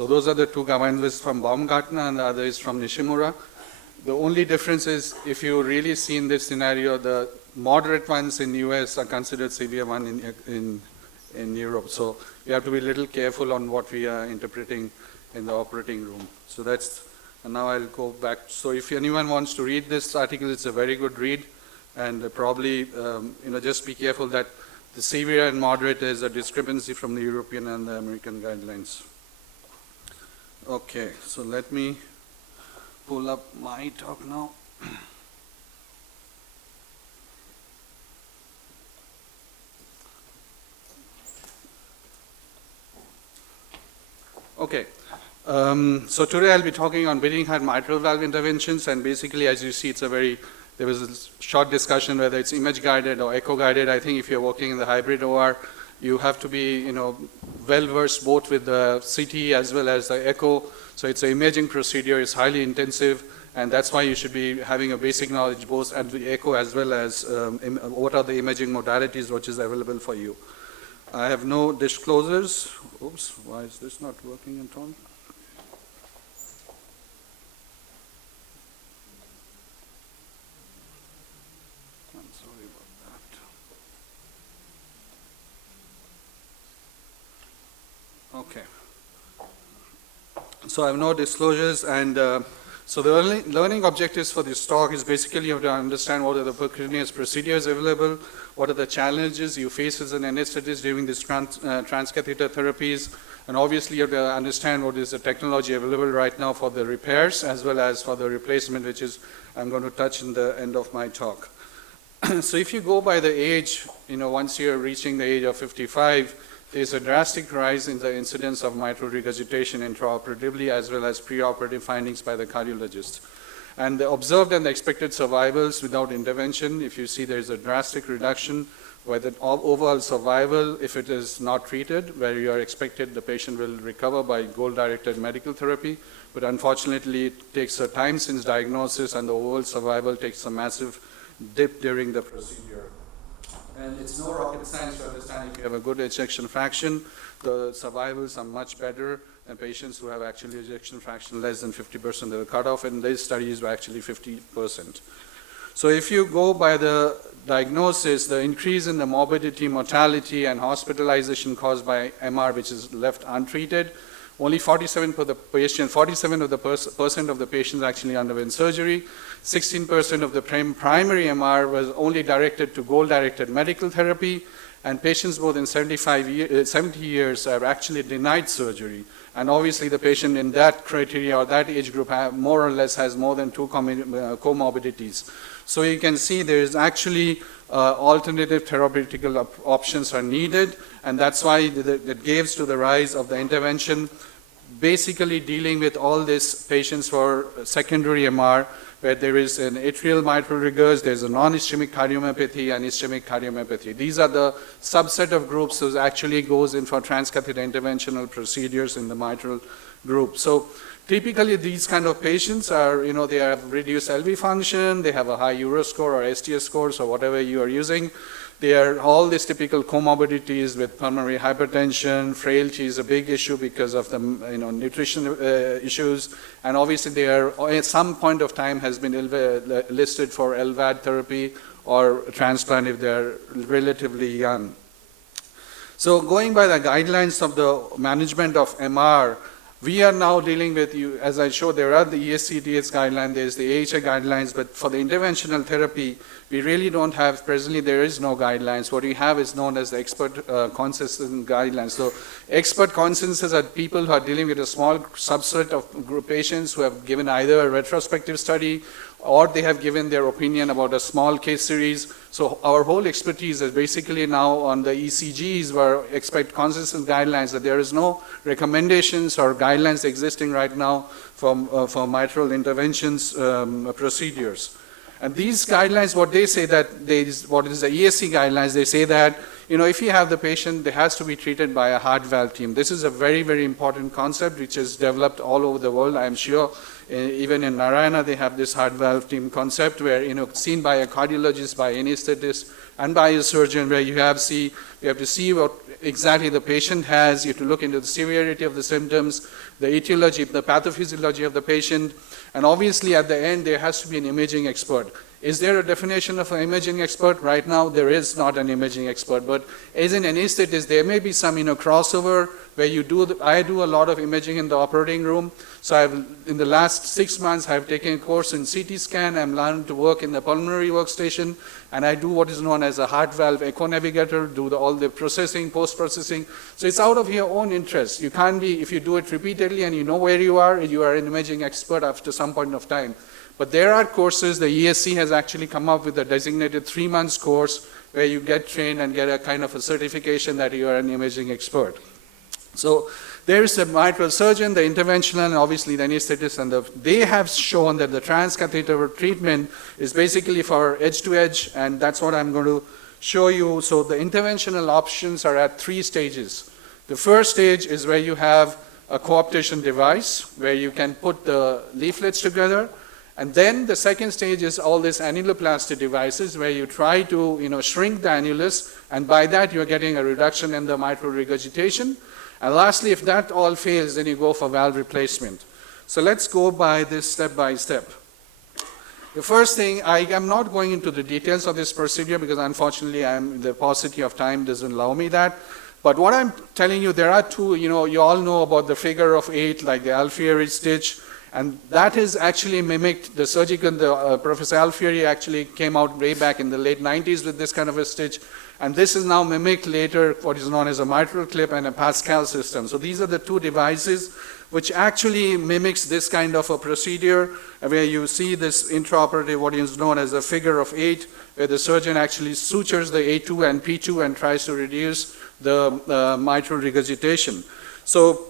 So those are the two guidelines. One is from Baumgartner and the other is from Nishimura. The only difference is if you really see in this scenario, the moderate ones in US are considered severe one in Europe. So we have to be a little careful on what we are interpreting in the operating room. So that's, and now I'll go back. So if anyone wants to read this article, it's a very good read. And probably, just be careful that the severe and moderate is a discrepancy from the European and the American guidelines. Okay, so let me pull up my talk now. Okay, so today I'll be talking on beating heart mitral valve interventions, and basically, as you see, it's there was a short discussion whether it's image guided or echo guided. I think if you're working in the hybrid OR, you have to be, well versed both with the CT as well as the echo. So it's an imaging procedure, it's highly intensive, and that's why you should be having a basic knowledge both at the echo as well as what are the imaging modalities which is available for you. I have no disclosures. Oops, why is this not working at all? I'm sorry about that. Okay. So I have no disclosures, and so the learning objectives for this talk is basically you have to understand what are the percutaneous procedures available, what are the challenges you face as an anesthetist during these transcatheter therapies, and obviously you have to understand what is the technology available right now for the repairs as well as for the replacement, which is I'm going to touch in the end of my talk. So if you go by the age, once you're reaching the age of 55, there's a drastic rise in the incidence of mitral regurgitation intraoperatively as well as preoperative findings by the cardiologist. And the observed and the expected survivals without intervention, if you see there's a drastic reduction where the overall survival, if it is not treated, where you are expected the patient will recover by goal-directed medical therapy, but unfortunately it takes a time since diagnosis and the overall survival takes a massive dip during the procedure. And it's no rocket science to understand if you have a good ejection fraction, the survivals are much better than patients who have actually ejection fraction less than 50% of the cutoff, and these studies were actually 50%. So if you go by the diagnosis, the increase in the morbidity, mortality, and hospitalization caused by MR, which is left untreated, only 47% of the patients actually underwent surgery. 16% of the primary MR was only directed to goal-directed medical therapy, and patients more than 70 years are actually denied surgery. And obviously the patient in that criteria or that age group more or less has more than two comorbidities. So you can see there is actually alternative therapeutical options are needed, and that's why that gives to the rise of the intervention, basically dealing with all these patients for secondary MR, where there is an atrial mitral regurg, there's a non-ischemic cardiomyopathy and ischemic cardiomyopathy. These are the subset of groups that actually goes in for transcatheter interventional procedures in the mitral group. So typically these kind of patients are, they have reduced LV function, they have a high Euroscore or STS scores or whatever you are using. They are all these typical comorbidities with pulmonary hypertension, frailty is a big issue because of the nutrition issues, and obviously they are at some point of time has been listed for LVAD therapy or transplant if they are relatively young. So going by the guidelines of the management of MR, we are now dealing with, as I showed, there are the ESCDS guidelines, there's the AHA guidelines, but for the interventional therapy, we really don't have, presently there is no guidelines. What we have is known as the expert consensus guidelines. So expert consensus are people who are dealing with a small subset of group patients who have given either a retrospective study or they have given their opinion about a small case series. So our whole expertise is basically now on the ECGs where expect consensus guidelines, that there is no recommendations or guidelines existing right now for mitral interventions procedures. And these guidelines, what they say that what is the ESC guidelines, they say that, if you have the patient, they has to be treated by a heart valve team. This is a very, very important concept which is developed all over the world. I'm sure even in Narayana, they have this heart valve team concept where, seen by a cardiologist, by anesthetist, and by a surgeon, where you have to see what exactly the patient has. You have to look into the severity of the symptoms, the etiology, the pathophysiology of the patient, and obviously at the end there has to be an imaging expert. Is there a definition of an imaging expert? Right now there is not an imaging expert, but as an anesthetist there may be some crossover where I do a lot of imaging in the operating room. So in the last 6 months I've taken a course in CT scan, I'm learning to work in the pulmonary workstation, and I do what is known as a heart valve echo navigator, do all the processing, post-processing. So it's out of your own interest. You can't be, if you do it repeatedly and you know where you are an imaging expert after some point of time. But there are courses, the ESC has actually come up with a designated 3 months course where you get trained and get a kind of a certification that you are an imaging expert. So there's the mitral surgeon, the interventional, and obviously the anesthetist, and they have shown that the transcatheter treatment is basically for edge-to-edge, and that's what I'm going to show you. So the interventional options are at 3 stages. The first stage is where you have a cooptation device where you can put the leaflets together. And then the second stage is all these annuloplasty devices where you try to shrink the annulus, and by that you're getting a reduction in the mitral regurgitation. And lastly, if that all fails, then you go for valve replacement. So let's go by this step by step. The first thing, I am not going into the details of this procedure because unfortunately the paucity of time doesn't allow me that. But what I'm telling you, there are 2, you all know about the figure of 8, like the Alfieri stitch. And that is actually mimicked, the surgical, Professor Alfieri actually came out way back in the late 90s with this kind of a stitch. And this is now mimicked later, what is known as a mitral clip and a Pascal system. So these are the 2 devices which actually mimics this kind of a procedure where you see this intraoperative, what is known as a figure of 8, where the surgeon actually sutures the A2 and P2 and tries to reduce the mitral regurgitation. So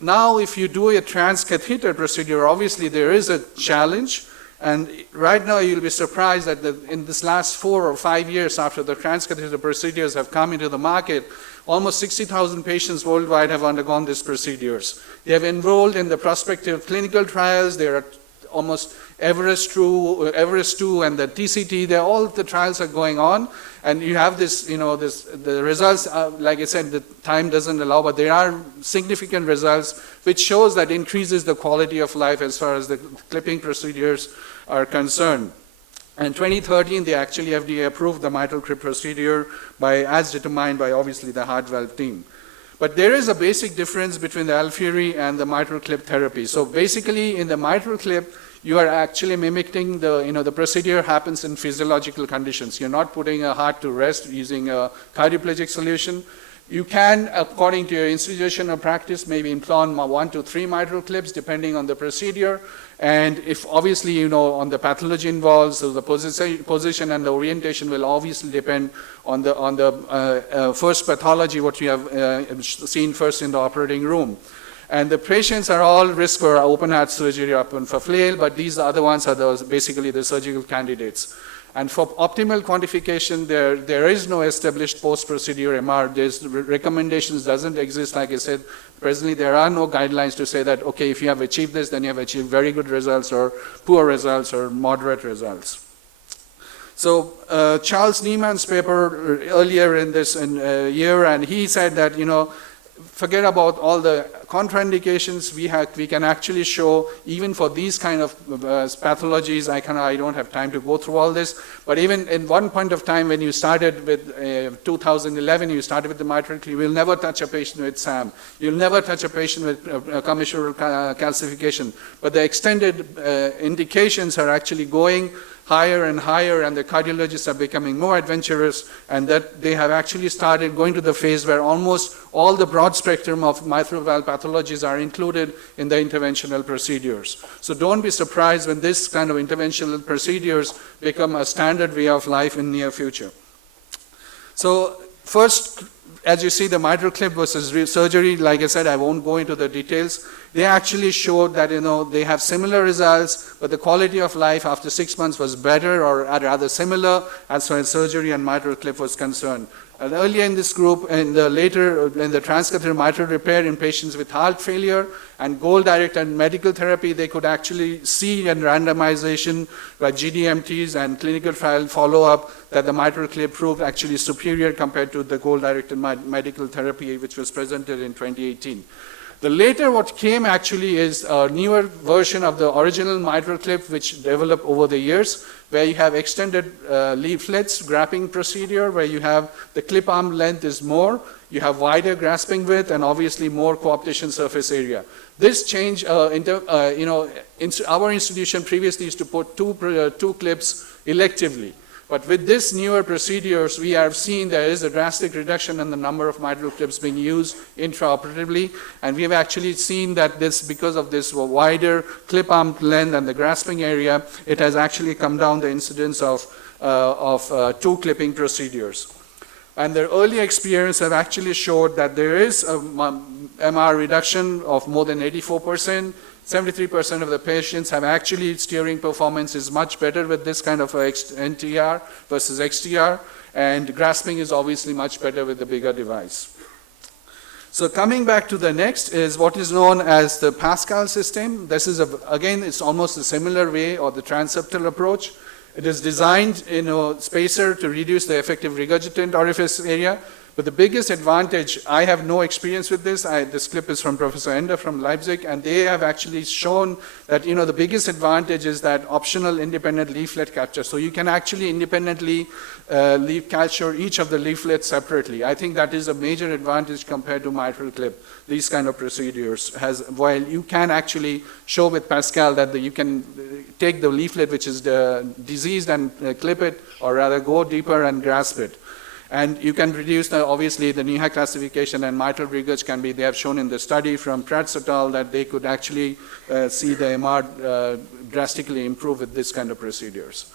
now if you do a transcatheter procedure, obviously there is a challenge. And right now you'll be surprised that in this last 4 or 5 years after the transcatheter procedures have come into the market, almost 60,000 patients worldwide have undergone these procedures. They have enrolled in the prospective clinical trials. There are almost Everest 2 and the TCT, all the trials are going on. And you have this, the results, like I said, the time doesn't allow, but there are significant results which shows that increases the quality of life as far as the clipping procedures are concerned. In 2013, they actually FDA approved the mitral clip procedure as determined by obviously the heart valve team. But there is a basic difference between the Alfieri and the mitral clip therapy. So basically in the mitral clip, you are actually mimicking the procedure happens in physiological conditions. You're not putting a heart to rest using a cardioplegic solution. You can, according to your institution of practice, maybe implant 1 to 3 mitral clips depending on the procedure. And if obviously, on the pathology involved, so the position and the orientation will obviously depend on the first pathology, what you have seen first in the operating room. And the patients are all risk for open heart surgery or open for flail, but these other ones are basically the surgical candidates. And for optimal quantification, there is no established post-procedure MR. There's recommendations doesn't exist. Like I said, presently there are no guidelines to say that, okay, if you have achieved this, then you have achieved very good results or poor results or moderate results. So Charles Niemann's paper earlier in this year, and he said that, forget about all the contraindications. We can actually show, even for these kind of pathologies, I don't have time to go through all this, but even in one point of time when you started with 2011, you started with the mitral clip, you will never touch a patient with SAM. You'll never touch a patient with commissural calcification. But the extended indications are actually going higher and higher, and the cardiologists are becoming more adventurous, and that they have actually started going to the phase where almost all the broad spectrum of mitral valve pathologies are included in the interventional procedures. So don't be surprised when this kind of interventional procedures become a standard way of life in near future. So first, as you see, the mitral clip versus surgery, like I said, I won't go into the details. They actually showed that, they have similar results, but the quality of life after 6 months was better or rather similar as far as surgery and mitral clip was concerned. And earlier in this group, and later in the transcatheter mitral repair in patients with heart failure and goal-directed medical therapy, they could actually see in randomization by GDMTs and clinical trial follow-up that the mitral clip proved actually superior compared to the goal-directed medical therapy, which was presented in 2018. The later what came actually is a newer version of the original mitral clip, which developed over the years, where you have extended leaflets, grasping procedure, where you have the clip arm length is more, you have wider grasping width, and obviously more coaptation surface area. This change, our institution previously used to put two clips electively. But with this newer procedures, we have seen there is a drastic reduction in the number of mitral clips being used intraoperatively, and we have actually seen that this, because of this wider clip arm length and the grasping area, it has actually come down the incidence of two clipping procedures. And their early experience have actually showed that there is a MR reduction of more than 84%. 73% of the patients have actually steering performance is much better with this kind of NTR versus XTR, and grasping is obviously much better with the bigger device. So coming back to the next is what is known as the Pascal system. This is, again, it's almost a similar way, or the transeptal approach. It is designed in a spacer to reduce the effective regurgitant orifice area. But the biggest advantage, I have no experience with this. This clip is from Professor Ender from Leipzig, and they have actually shown that the biggest advantage is that optional independent leaflet capture. So you can actually independently capture each of the leaflets separately. I think that is a major advantage compared to mitral clip. These kind of procedures, while you can actually show with Pascal that you can take the leaflet which is diseased and clip it, or rather go deeper and grasp it. And you can reduce, obviously, the NEHA classification and mitral regurg can be, they have shown in the study from Pratz et al. That they could actually see the MR drastically improve with this kind of procedures.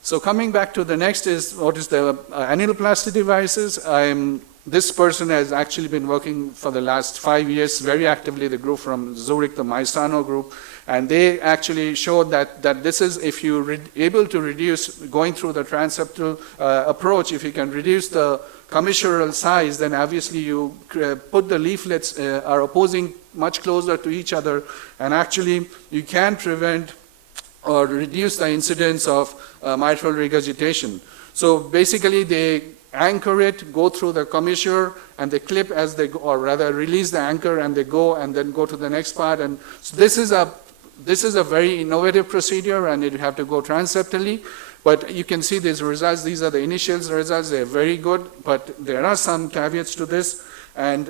So coming back to the next is, what is the annuloplasty devices? This person has actually been working for the last 5 years very actively, the group from Zurich, the Maisano group, and they actually showed that this is, if you're able to reduce, going through the transeptal approach, if you can reduce the commissural size, then obviously you put the leaflets are opposing much closer to each other, and actually you can prevent or reduce the incidence of mitral regurgitation. So basically they anchor it, go through the commissure, and they clip as they go, or rather release the anchor and they go, and then go to the next part. And so this is a very innovative procedure, and you have to go transeptally. But you can see these results. These are the initial results. They're very good, but there are some caveats to this. And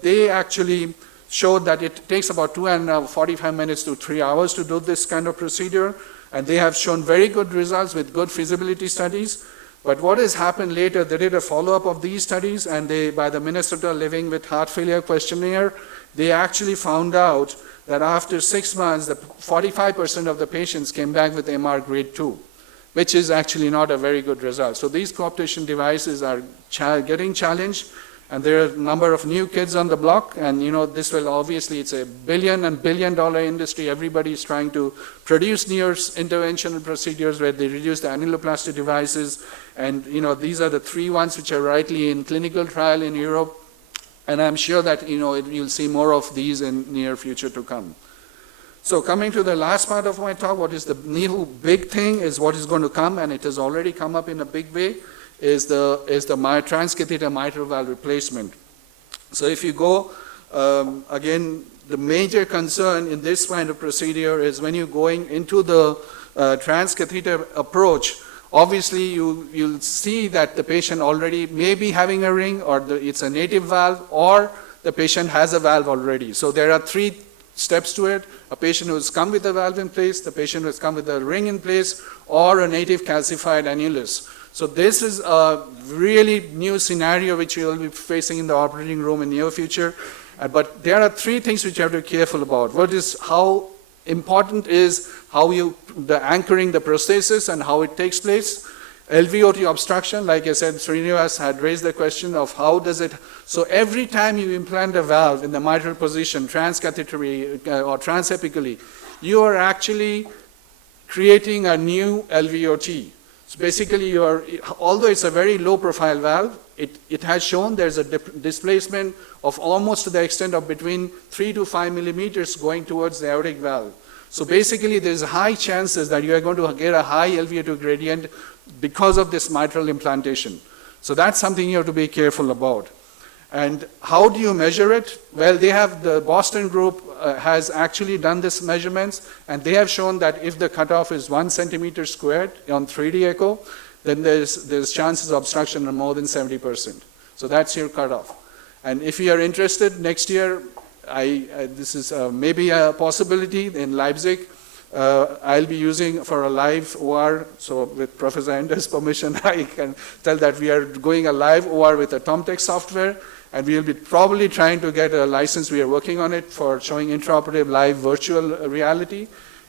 they actually showed that it takes about 45 minutes to 3 hours to do this kind of procedure. And they have shown very good results with good feasibility studies. But what has happened later, they did a follow-up of these studies, and they, by the Minnesota Living with Heart Failure questionnaire, they actually found out that after 6 months, 45% of the patients came back with MR grade 2, which is actually not a very good result. So these coaptation devices are getting challenged, and there are a number of new kids on the block, and this will obviously, it's a billion and billion-dollar industry. Everybody is trying to produce near interventional procedures where they reduce the annuloplasty devices, and these are the 3 ones which are rightly in clinical trial in Europe, and I'm sure that you'll see more of these in near future to come. So coming to the last part of my talk, what is the new big thing is what is going to come, and it has already come up in a big way, is the transcatheter mitral valve replacement. So if you go, again, the major concern in this kind of procedure is when you're going into the transcatheter approach, obviously you'll see that the patient already may be having a ring, or it's a native valve, or the patient has a valve already. So there are 3 steps to it: a patient who has come with a valve in place, the patient who has come with a ring in place, or a native calcified annulus. So this is a really new scenario which we will be facing in the operating room in the near future. But there are 3 things which you have to be careful about. What is how important is how the anchoring the prosthesis and how it takes place. LVOT obstruction, like I said, Srinivas had raised the question of how does it, so every time you implant a valve in the mitral position, transcatheterally or transapically, you are actually creating a new LVOT. So basically, although it's a very low profile valve, it has shown there's a displacement of almost to the extent of between 3 to 5 millimeters going towards the aortic valve. So basically, there's high chances that you are going to get a high LVO2 gradient because of this mitral implantation. So that's something you have to be careful about. And how do you measure it? Well, the Boston group has actually done this measurements, and they have shown that if the cutoff is 1 centimeter squared on 3D echo, then there's chances of obstruction of more than 70%. So that's your cutoff. And if you are interested, next year, this is maybe a possibility in Leipzig. I'll be using for a live OR, so with Professor Ender's permission, I can tell that we are going a live OR with a TomTech software, and we'll be probably trying to get a license. We are working on it for showing intraoperative live virtual reality,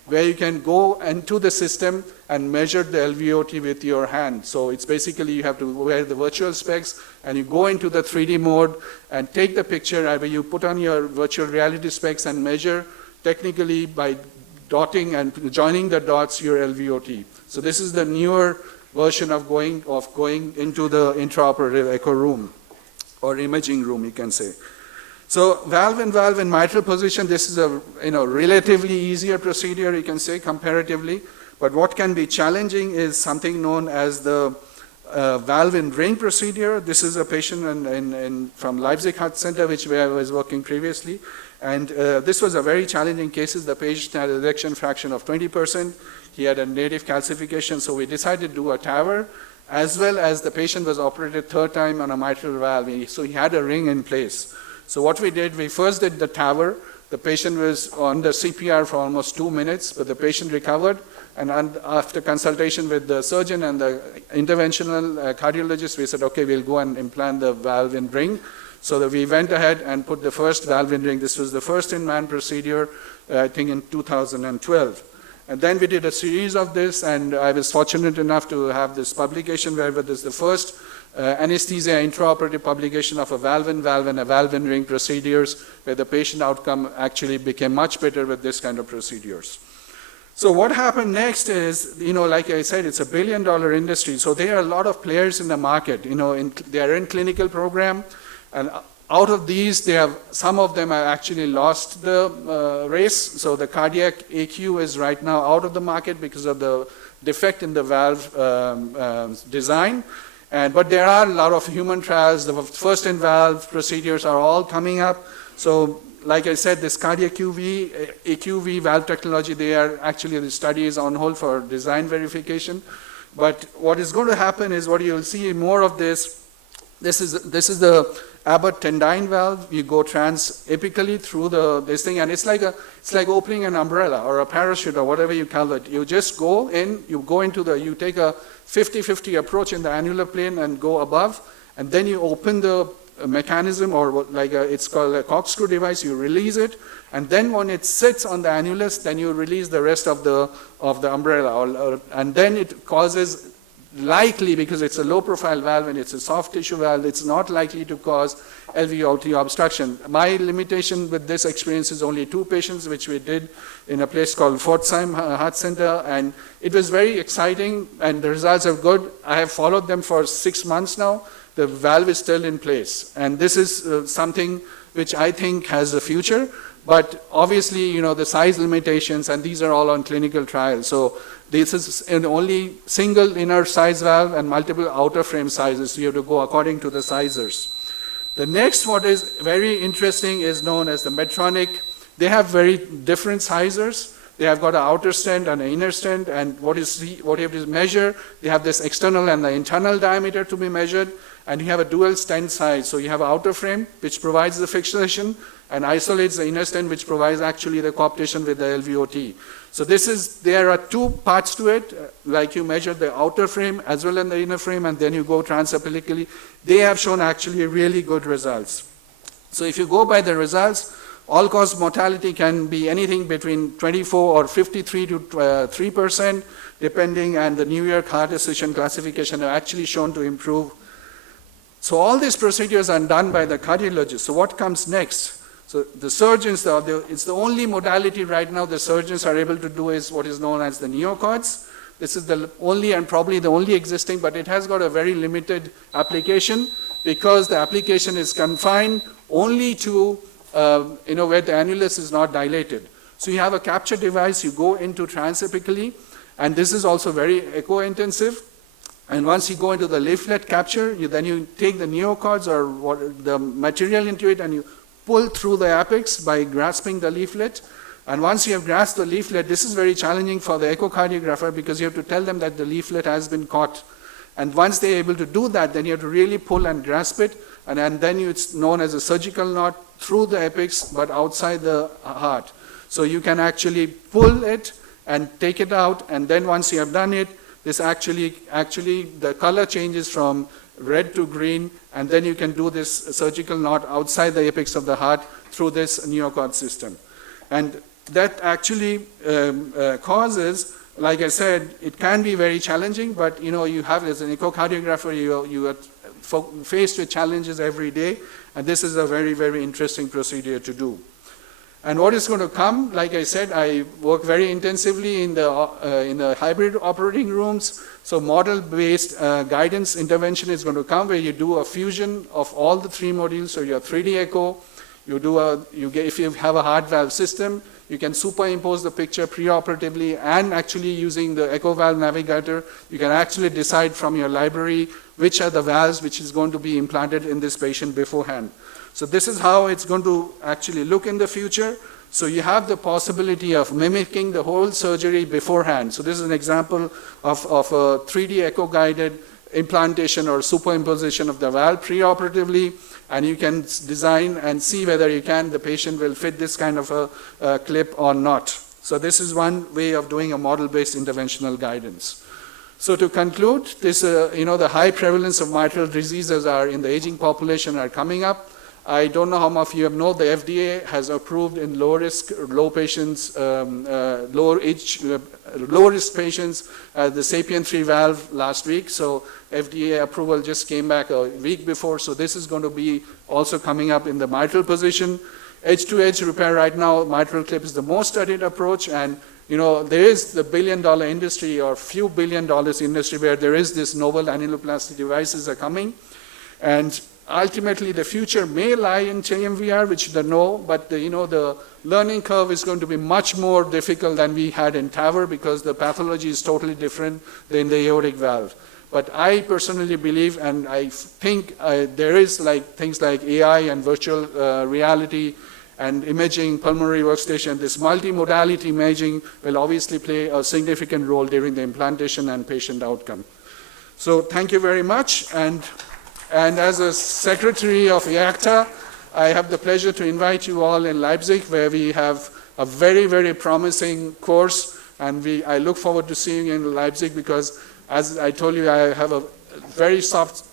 where you can go into the system and measure the LVOT with your hand. So it's basically you have to wear the virtual specs, and you go into the 3D mode and take the picture, where you put on your virtual reality specs and measure technically by dotting and joining the dots your LVOT. So this is the newer version of going into the intraoperative echo room, or imaging room, you can say. So valve in mitral position, this is a relatively easier procedure, you can say, comparatively. But what can be challenging is something known as the valve in ring procedure. This is a patient from Leipzig Heart Center, where I was working previously. And this was a very challenging case. The patient had an ejection fraction of 20%. He had a native calcification, so we decided to do a TAVR, as well as the patient was operated third time on a mitral valve. So he had a ring in place. So what we did, we first did the TAVR. The patient was on the CPR for almost 2 minutes, but the patient recovered. And after consultation with the surgeon and the interventional cardiologist, we said, okay, we'll go and implant the valve in ring. So that we went ahead and put the first valve in ring. This was the first in-man procedure, I think in 2012. And then we did a series of this, and I was fortunate enough to have this publication where this is the first anesthesia intraoperative publication of a valve and a valve in ring procedures, where the patient outcome actually became much better with this kind of procedures. So what happened next is, like I said, it's a $1 billion industry. So there are a lot of players in the market. They are in clinical program, and out of these, some of them have actually lost the race. So the cardiac AQ is right now out of the market because of the defect in the valve design. But there are a lot of human trials. The first-in-valve procedures are all coming up. So like I said, this cardiac AQV valve technology, the study is on hold for design verification. But what is going to happen is what you'll see more of this. This is the Abbott Tendyne valve. You go transapically through this thing, and it's like opening an umbrella or a parachute or whatever you call it. You just go in, you take a 50-50 approach in the annular plane and go above, and then you open the mechanism, or it's called a corkscrew device. You release it, and then when it sits on the annulus, then you release the rest of the umbrella, and then it causes, likely, because it's a low profile valve and it's a soft tissue valve, it's not likely to cause LVOT obstruction. My limitation with this experience is only 2 patients, which we did in a place called Pforzheim Heart Center, and it was very exciting, and the results are good. I have followed them for 6 months now. The valve is still in place, and this is something which I think has a future. But obviously, the size limitations, and these are all on clinical trials. So this is an only single inner size valve and multiple outer frame sizes. So you have to go according to the sizers. The next, what is very interesting, is known as the Medtronic. They have very different sizers. They have got an outer stent and an inner stent, and what you have to measure, they have this external and the internal diameter to be measured, and you have a dual stent size. So you have an outer frame, which provides the fixation, and isolates the inner stent, which provides actually the coaptation with the LVOT. So there are 2 parts to it, like you measure the outer frame as well as the inner frame, and then you go transapilically. They have shown actually really good results. So if you go by the results, all-cause mortality can be anything between 24 or 53 to 3%, depending, and the New York Heart Association classification are actually shown to improve. So all these procedures are done by the cardiologist. So what comes next? So the surgeons, it's the only modality right now the surgeons are able to do is what is known as the neocords. This is the only and probably the only existing, but it has got a very limited application because the application is confined only to where the annulus is not dilated. So you have a capture device, you go into transapically, and this is also very echo-intensive. And once you go into the leaflet capture, then you take the neocords or the material into it and you pull through the apex by grasping the leaflet. And once you have grasped the leaflet, this is very challenging for the echocardiographer because you have to tell them that the leaflet has been caught. And once they're able to do that, then you have to really pull and grasp it. And then it's known as a surgical knot through the apex, but outside the heart. So you can actually pull it and take it out. And then once you have done it, this actually the color changes from red to green. And then you can do this surgical knot outside the apex of the heart through this neocord system. And that actually causes, like I said, it can be very challenging, but you have, as an echocardiographer, you are faced with challenges every day, and this is a very, very interesting procedure to do. And what is going to come, like I said, I work very intensively in the hybrid operating rooms, so model-based guidance intervention is going to come where you do a fusion of all the three modules, so your 3D echo, if you have a heart valve system, you can superimpose the picture preoperatively, and actually using the echo valve navigator, you can actually decide from your library which are the valves which is going to be implanted in this patient beforehand. So this is how it's going to actually look in the future. So you have the possibility of mimicking the whole surgery beforehand. So this is an example of a 3D echo-guided implantation or superimposition of the valve preoperatively, and you can design and see whether the patient will fit this kind of a clip or not. So this is one way of doing a model-based interventional guidance. So to conclude, this, the high prevalence of mitral diseases in the aging population are coming up. I don't know how much of you know, the FDA has approved in low risk, low patients, low risk patients, the SAPIEN 3 valve last week. So FDA approval just came back a week before. So this is going to be also coming up in the mitral position. Edge-to-edge repair right now, mitral clip is the most studied approach. And there is the billion-dollar industry or few $billion industry where there is this novel annuloplasty devices are coming. And ultimately, the future may lie in TMVR, which they know, but the learning curve is going to be much more difficult than we had in TAVR because the pathology is totally different than the aortic valve. But I personally believe, and I think there is things like AI and virtual reality and imaging, pulmonary workstation. This multimodality imaging will obviously play a significant role during the implantation and patient outcome. So thank you very much. And as a secretary of IACTA, I have the pleasure to invite you all in Leipzig, where we have a very, very promising course. And I look forward to seeing you in Leipzig because, as I told you, I have a very soft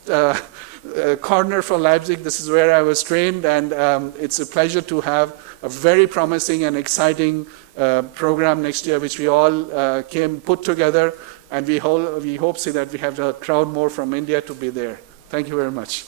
corner for Leipzig. This is where I was trained, and it's a pleasure to have a very promising and exciting program next year, which we all put together. And we hope that we have a crowd more from India to be there. Thank you very much.